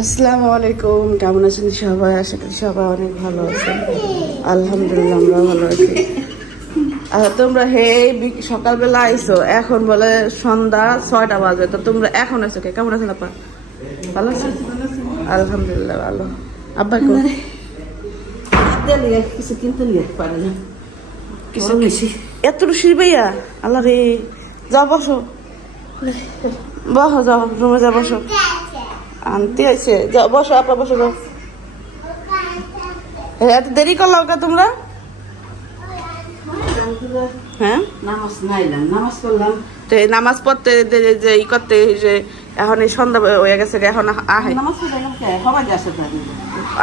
আসসালামু আলাইকুম, কেমন আছেন সবাই? আশা করি সবাই অনেক ভালো আছেন। আলহামদুলিল্লাহ আমরা ভালো আছি। তোমরা সকালবেলা আইসো, এখন বলে সন্ধ্যা 6টা বাজে, তো তোমরা এখন আছো কে? কেমন আছেন আপা? ভালো আছেন? আলহামদুলিল্লাহ ভালো। আব্বা কিছু কিনতে নিয়ে পারে না, কিছু এত ভাইয়া আল্লাহ রে। যাও বসো, বসো, যাও রুমে যা বসো। আনতে আছে, যাও বসো আপা, বসো যাও। এত দেরি করলো ওকে তোমরা? হ্যাঁ নামাজ পড়লাম, নামাজ পড়তে যে ই করতে যে এখন এই সন্ধ্যা হয়ে গেছে, এখন আহে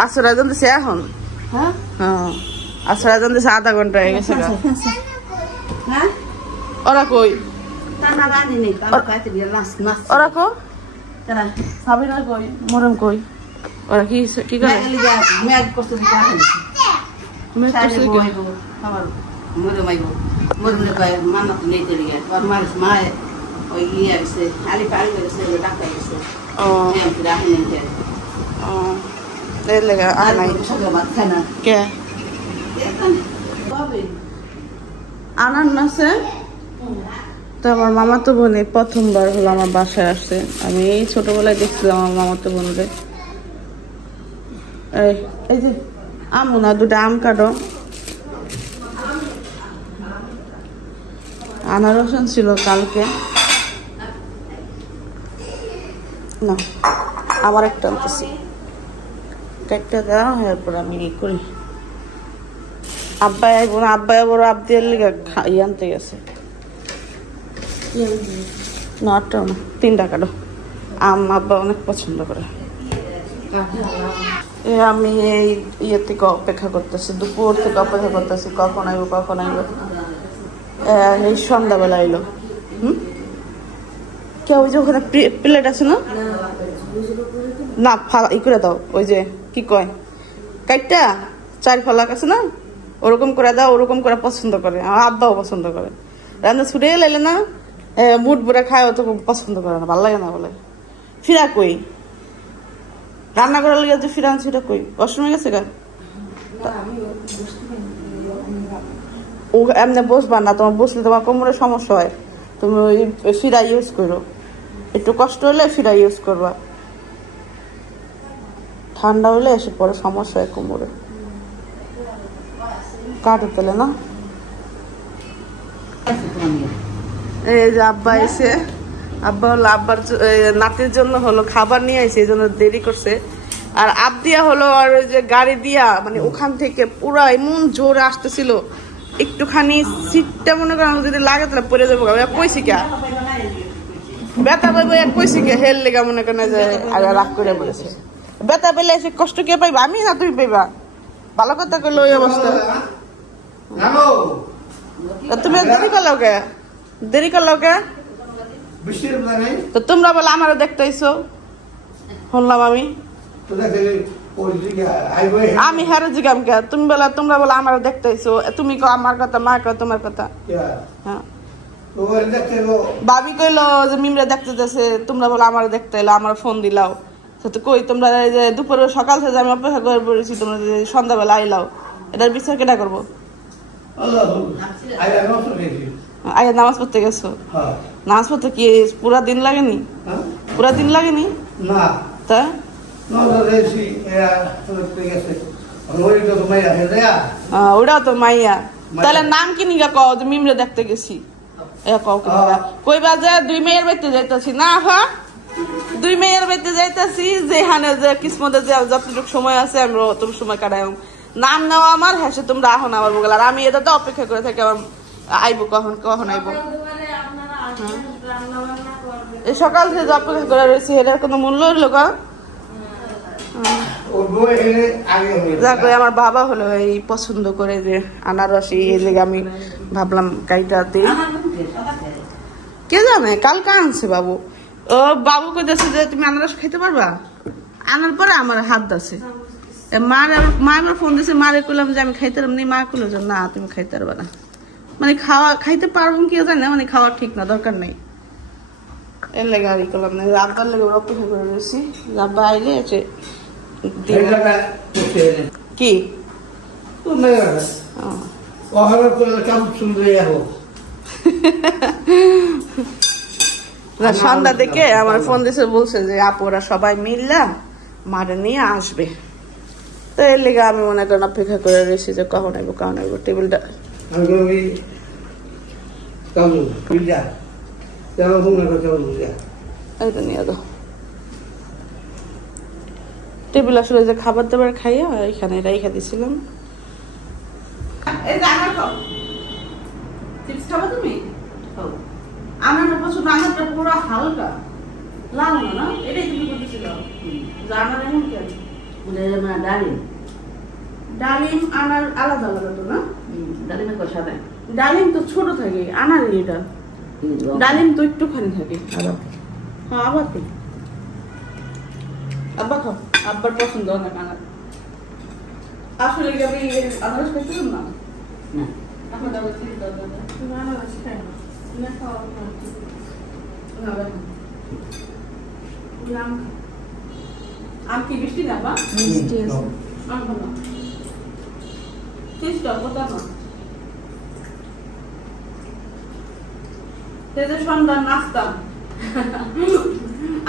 আসর আজান দিছে এখন। হ্যাঁ আসর আজান দিছে, আধা ঘন্টা হয়ে গেছে। ওরা কই? ওরা কো সাবিনা কই, মরম কই? ওরা কি কি করে? আনার নাছে তো আমার মামাতো বোন প্রথমবার হলো আমার বাসায় আসছে। আমি এই ছোটবেলায় দেখছিলাম আমার মামাতো বোনরে। এই যে আমু না, দুটা আম কাটো। আনারস ছিল কালকে, না আবার একটা আনতেছি, একটা দেওয়া এরপর আমি ই করি। আব্বাই আইব না, আব্বাই বড় আবদিয়ার লিগে আনতে গেছে। না 3টা কাটো আম, আব্বা অনেক পছন্দ করে। আমি এই ইয়ে থেকে অপেক্ষা করতেছি, দুপুর থেকে অপেক্ষা করতেছি, কখন আইব কখন আইব। এই সন্ধ্যাবেলা এলো। কে ওই যে ওখানে প্লেট আছে না, না ফালা ই করে দাও, ওই যে কি কয় কাইটটা 4 ফালাক আছে না, ওরকম করে দাও। ওরকম করে পছন্দ করে, আমার আব্বাও পছন্দ করে। রান্না ছুটে লাইলে না মুড বুড়া খায়, অত পছন্দ করে না, ভালো লাগে না বলে। ফিরা কই রান্না করার লেগে যে ফিরা আনছি, কই ওয়াশরুমে গেছে গা? ও এমনি বসবা না, তোমার বসলে তোমার কোমরের সমস্যা হয়। তুমি ওই ফিরা ইউজ করো, একটু কষ্ট হলে ফিরা ইউজ করবা। ঠান্ডা হলে এসে পরে সমস্যা হয় কোমরে। কাটে তেলে না। এই যে আব্বা এসে, আব্বা হলো আব্বার নাতির জন্য হলো খাবার নিয়ে আসে, এই জন্য দেরি করছে। আর আবদিয়া হলো আর ওই যে গাড়ি দিয়া মানে ওখান থেকে পুরা এমন জোরে আসতেছিল, একটুখানি সিটটা মনে করেন যদি লাগে তাহলে পরে যাবো। কইছি কে বেতা পাইবো, কইছি কে হেল লেগা মনে করেন যে রাগ করে বলেছে। বেতা পেলে এসে কষ্ট কে পাইবা? আমি না তুমি পাইবা? ভালো কথা করলো ওই অবস্থা। তুমি দেরি করলো কে? দেরি করলো কে? তো তোমরা বলে আমারও দেখতে আইসো, শুনলাম আমি। আমি হারে জিগাম কে? তুমি বলে তোমরা বলে আমারও দেখতে আইসো, তুমি কো আমার কথা, মা কো তোমার কথা। হ্যাঁ ভাবি কইলো যে মিমরা দেখতে যাচ্ছে, তোমরা বলে আমারও দেখতে এলো, আমার ফোন দিলাও। তো কই তোমরা যে দুপুরে সকাল থেকে আমি অপেক্ষা করে পড়েছি, তোমরা যে সন্ধ্যাবেলা আইলাও, এটার বিচার কেটা করবো? আগে নামাজ পড়তে গেছো? নামাজ পড়তে কি পুরা দিন লাগেনি? পুরা দিন লাগেনি তা? ওটাও তো মাইয়া। তাহলে নাম কি নিগা কও যে মিমরে দেখতে গেছি? কইবা যে 2 মেয়ের বাড়িতে যাইতেছি না? হ্যাঁ 2 মেয়ের বাড়িতে যাইতেছি, যেখানে যে কিসমতে যে যতটুকু সময় আছে আমরা অতটুকু সময় কাটাই। নাম নেওয়া আমার হ্যাঁ, তোমরা এখন আমার বগল। আর আমি এটা তো অপেক্ষা করে থাকি আমার আইবো কখন, কখন আইবো। এই সকাল থেকে অপেক্ষা করে রয়েছি, এটার কোনো মূল্য হইল কা? আমার বাবা হলো এই পছন্দ করে যে আনারসি, এই লেগে আমি ভাবলাম কাইটাতে। কে জানে কালকে আনছে বাবু। ও বাবু কইতেছে যে তুমি আনারস খাইতে পারবা? আনার পরে আমার হাত দাছে। মা আমার ফোন দিয়েছে, মারে কইলাম যে আমি খাইতে পারবো না। মা কইলো যে না তুমি খাইতে পারবা না। মানে খাইতে পারবো কি জানে, মানে খাওয়া ঠিক না, দরকার নেই। এর লেগে আর ই করলাম না, আব্বার লেগে অপেক্ষা করে রয়েছি। আব্বা আইলে আছে কি সন্ধ্যা দেখে আমার ফোন দিয়েছে, বলছে যে আপুরা সবাই মিললাম মারে নিয়ে আসবে। তো এর লেগে আমি মনে করেন অপেক্ষা করে রয়েছি যে কখন আইবো টেবিলটা এইটা নিয়ে দাও। টেবিল আসলে যে খাবার দাবার খাইয়া এখানে রাইখা দিছিলাম। চিপস খাবা তুমি? আনারটা পছন্দ, আনারটা পুরো হালকা লাল না, এটাই তুমি বলতেছিল আনার এমন কেন? ডালিম ডালিম আনার আলাদা আলাদা তো না? ডালিমের কথা দেয়, ডালিম তো ছোট থাকে, আনার এটা ডালিম তো একটুখানি থাকে। হ্যাঁ আবার কি আব্বা খাও, আব্বার পছন্দ অনেক আনার। আসলে কি আমি আনারস খাইছিলাম না? না এখন আবার চিন্তা করতে আনারস খাই না খাওয়া না আম কি বৃষ্টি না বা মিষ্টি আছে আম ভালো চেষ্টা কথা না তেজে সন্ধ্যা নাস্তা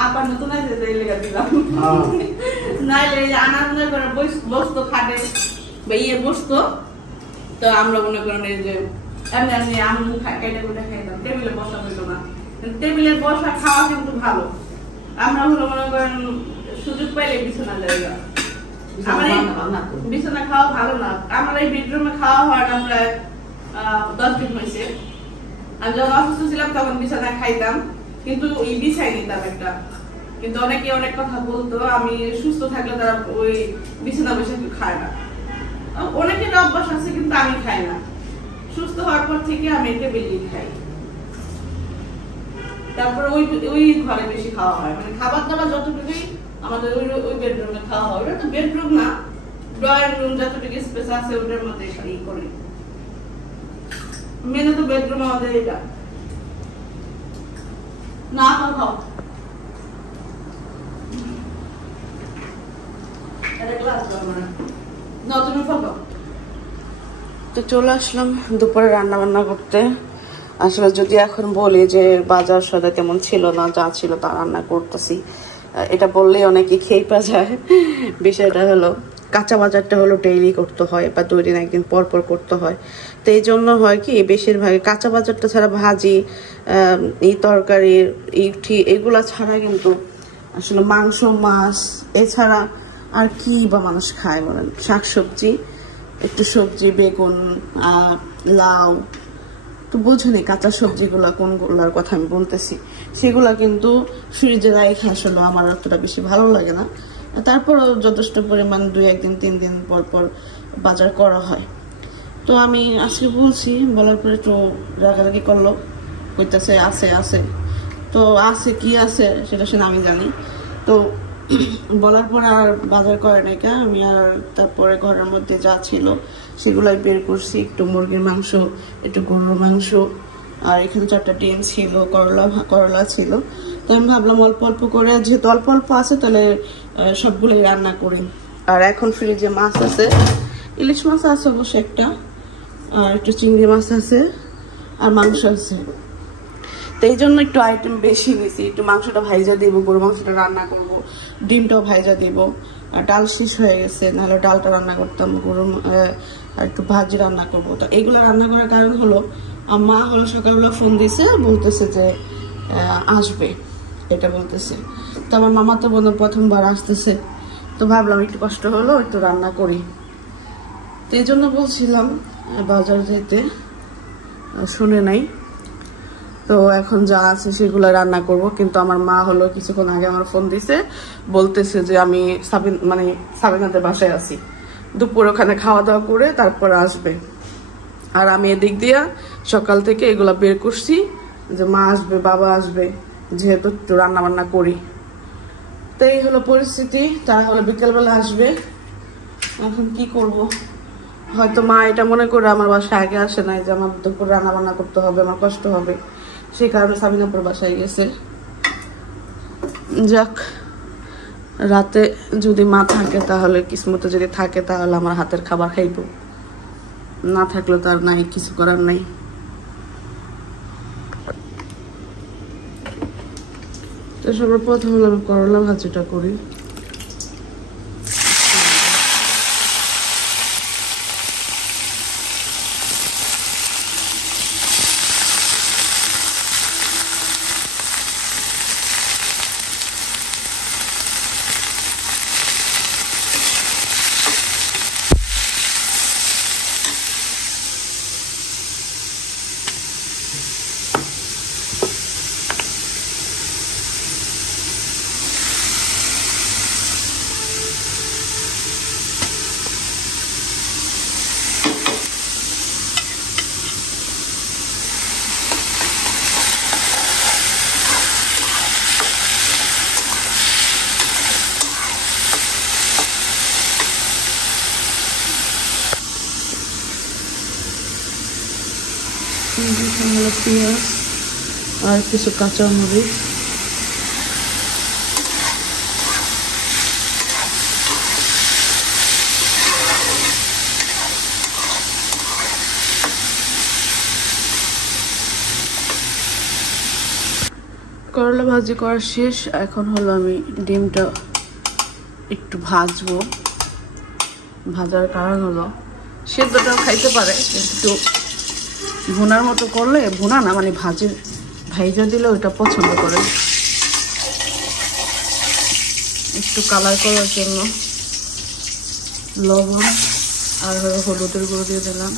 আবার নতুন আছে যে লেগে দিলাম নাইলে আনার মনে করে বসতো খাটে বা ইয়ে বসতো, তো আমরা মনে করেন এই যে এমনি আম কেটে কুটে খাইতাম, টেবিলে বসা হইতো না। টেবিলে বসা খাওয়া কিন্তু ভালো, আমরা হলো মনে করেন সুযোগ পাইলে বিছানা জায়গা, বিছানা খাওয়া ভালো না। আমার এই বেডরুমে খাওয়া হয় না প্রায় 10 দিন হয়েছে। আমি যখন অসুস্থ ছিলাম তখন বিছানা খাইতাম, কিন্তু ওই বিছাই নিতাম একটা। কিন্তু অনেকে অনেক কথা বলতো, আমি সুস্থ থাকলে তারা ওই বিছানা বসে খায় না। অনেকের অভ্যাস আছে কিন্তু আমি খাই না। সুস্থ হওয়ার পর থেকে আমি টেবিলেই খাই। তারপরে ওই ঘরে বেশি খাওয়া হয়, মানে খাবার দাবার যতটুকুই আমাদের ওই বেডরুমে খাওয়া হয়। ওটা তো বেডরুম না, ড্রয়িং রুম যতটুকু স্পেস আছে ওটার মধ্যে ই করি। মেনে তো বেডরুম আমাদের এটা না খাও এটা ক্লাস না তুমি ফটো। তো চলে আসলাম দুপুরে রান্না বান্না করতে। আসলে যদি এখন বলি যে বাজার সদা তেমন ছিল না, যা ছিল তা রান্না করতেছি, এটা বললে অনেকে খেয়ে পা যায়। বিষয়টা হলো কাঁচা বাজারটা হলো ডেইলি করতে হয় বা 2 দিন একদিন পর পর করতে হয়। তো এই জন্য হয় কি বেশিরভাগ কাঁচা বাজারটা ছাড়া ভাজি এই তরকারি এগুলা ছাড়া কিন্তু আসলে মাংস মাছ এছাড়া আর কি বা মানুষ খায় বলেন। শাকসবজি, একটু সবজি, বেগুন, লাউ, তো বুঝুনি কাঁচা সবজিগুলা কোনগুলার কথা আমি বলতেছি, সেগুলা কিন্তু ফ্রিজে রেখে আসলে আমার অতটা বেশি ভালো লাগে না। তারপরও যথেষ্ট পরিমাণ 2-1 দিন 3 দিন পর পর বাজার করা হয়। তো আমি আজকে বলছি, বলার পরে একটু রাগারাগি করলো, কইতেছে আছে। তো আছে কি আছে সেটা শুনে আমি জানি। তো বলার পর আর বাজার করে নাই কা আমি, আর তারপরে ঘরের মধ্যে যা ছিল সেগুলাই বের করছি। একটু মুরগির মাংস, একটু গরুর মাংস, আর এখানে 4টা ডিম ছিল, করলা ছিল। তো আমি ভাবলাম অল্প অল্প করে, যেহেতু অল্প অল্প আছে তাহলে সবগুলোই রান্না করি। আর এখন ফ্রিজে মাছ আছে, ইলিশ মাছ আছে অবশ্য একটা, আর একটু চিংড়ি মাছ আছে, আর মাংস আছে। তো এই জন্য একটু আইটেম বেশি নিয়েছি। একটু মাংসটা ভাইজা দিব, গরু মাংসটা রান্না করব, ডিমটাও ভাইজা দিব। আর ডাল শেষ হয়ে গেছে, নাহলে ডালটা রান্না করতাম, আর একটু ভাজি রান্না করব। তো এগুলো রান্না করার কারণ হলো মা হলো সকালবেলা ফোন দিয়েছে, বলতেছে যে আসবে, এটা বলতেছে। তো আমার মামা তো বোন প্রথমবার আসতেছে, তো ভাবলাম একটু কষ্ট হলো একটু রান্না করি। তো এই জন্য বলছিলাম বাজার যেতে, শুনে নাই। তো এখন যা আছে সেগুলো রান্না করব। কিন্তু আমার মা হলো কিছুক্ষণ আগে আমার ফোন দিছে, বলতেছে যে আমি সাবিনাদের বাসায় আছি, দুপুর ওখানে খাওয়া দাওয়া করে তারপর আসবে। আর আমি এদিক দিয়া সকাল থেকে এগুলা বের করছি যে মা আসবে, বাবা আসবে, যেহেতু একটু রান্না বান্না করি। তো এই হলো পরিস্থিতি। তারা হলো বিকেলবেলা আসবে। এখন কি করব, হয়তো মা এটা মনে করে আমার বাসায় আগে আসে নাই যে আমার দুপুর রান্না বান্না করতে হবে, আমার কষ্ট হবে, সেই কারণে সাবিনাপুর বাসায় গেছে। যাক, রাতে যদি মা থাকে তাহলে কিসমতে যদি থাকে তাহলে আমার হাতের খাবার খাইব, না থাকলে তো আর নাই, কিছু করার নাই। তো সর্বপ্রথম হলো আমি করলা ভাজিটা করি। পেঁয়াজ আর কিছু কাঁচামরিচ, করলা ভাজি করা শেষ। এখন হলো আমি ডিমটা একটু ভাজবো। ভাজার কারণ হলো সেদ্ধটাও খাইতে পারে, কিন্তু ভুনার মতো করলে, ভুনা না মানে ভাইজা দিলে ওইটা পছন্দ করে। একটু কালার করার জন্য লবণ আর হলুদের গুঁড়ো দিয়ে দিলাম।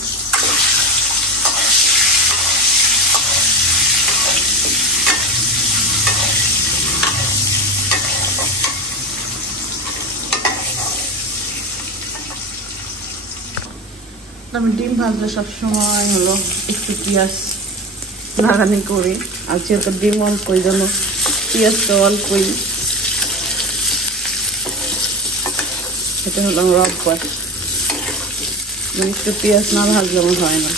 আমি ডিম ভাজলে সবসময় হলো একটু পেঁয়াজ লাগানি করি, আর যেহেতু ডিম অল্প ওই জন্য পেঁয়াজটা অল্পই। এটা হলো আমার অভ্যাস, একটু পেঁয়াজ না ভাজলে আমার হয় না।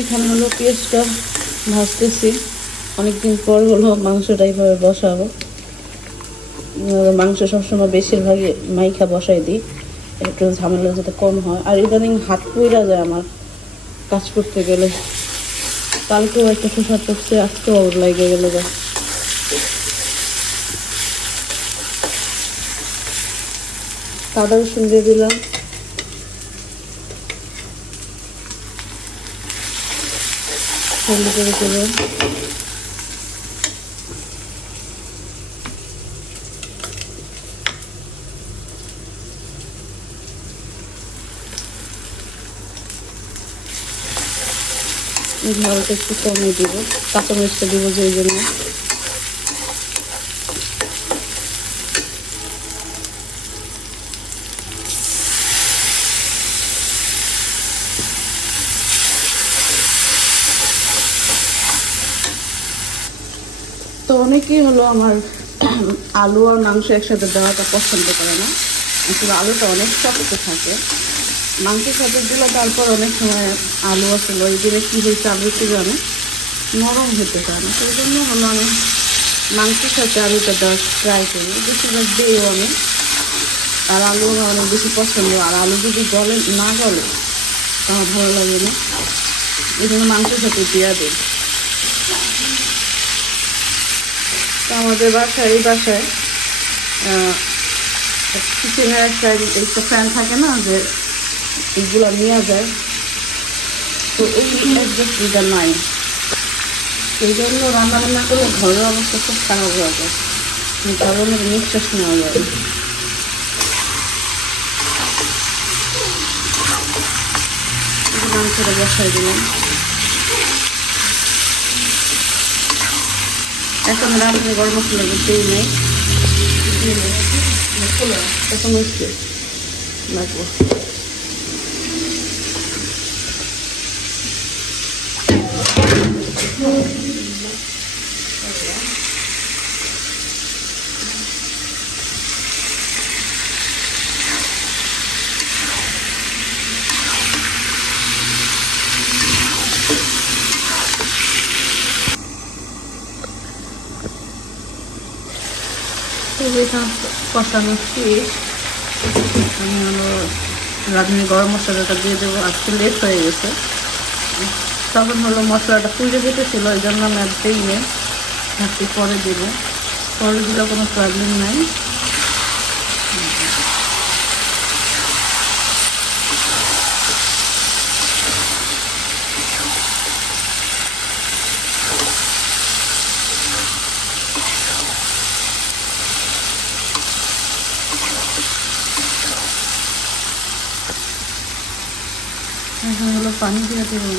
এখানে হলো পেঁয়াজটা ভাজতেছি, অনেকদিন পর হলো মাংসটা এইভাবে বসাবো। মাংস সবসময় বেশিরভাগই মাইখা বসাই দিই, একটু ঝামেলা যাতে কম হয়। আর ইদানিং হাত পুইরা যায় আমার কাজ করতে গেলে। কালকেও একটা খোসা পড়ছে, আজকেও লাগে গেলে যায়। আদা রসুন দিয়ে দিলাম, হলুদ করে দিলাম, ঝালটা একটু কমে দিব, কাঁচামরিচটা দিব যে জন্য। তো অনেকেই হলো আমার আলু আর মাংস একসাথে দেওয়াটা পছন্দ করে না, আসলে আলুটা অনেক শক্ত থাকে। মাংসের সাথে দিলে তারপর অনেক সময় আলু আসলে ওই দিনে কী হয়েছে আলু একটু জানে নরম হতে চায় না, সেই জন্য হলো আমি মাংসের সাথে আলুটা দেওয়ার ট্রাই করি, বেশিরভাগ দিইও আমি। আর আলু আমার অনেক বেশি পছন্দ, আর আলু যদি গলে না গলে আমার ভালো লাগে না, এই জন্য মাংসের সাথে দিয়ে দিই। তো আমাদের বাসায়, এই বাসায় কিচেনের একটা ফ্যান থাকে না যে এইগুলো নেওয়া যায়, তো এই অ্যাডজাস্টটা নাই, সেই জন্য রান্না করলে ঘরের অবস্থা খুব খারাপ হয়ে যায়, ঘরের মধ্যে নিঃশ্বাস নেওয়া যায়। মাংসটা বসাই দিলাম। এখন রান্না গরম মশলা দিতেই নেই, এখন হচ্ছে লাগবো। এটা কষানো শেষ। আমি হলো রাঁধুনি গরম মশলাটা দিয়ে দেবো। আজকে লেট হয়ে গেছে, তখন হলো মশলাটা পুড়ে যেতেছিল, এই জন্য আমি আর দিয়ে ভাবছি পরে দেবো। পরে দিলে কোনো প্রবলেম নাই। এখন হলো পানি দিয়ে দেবো।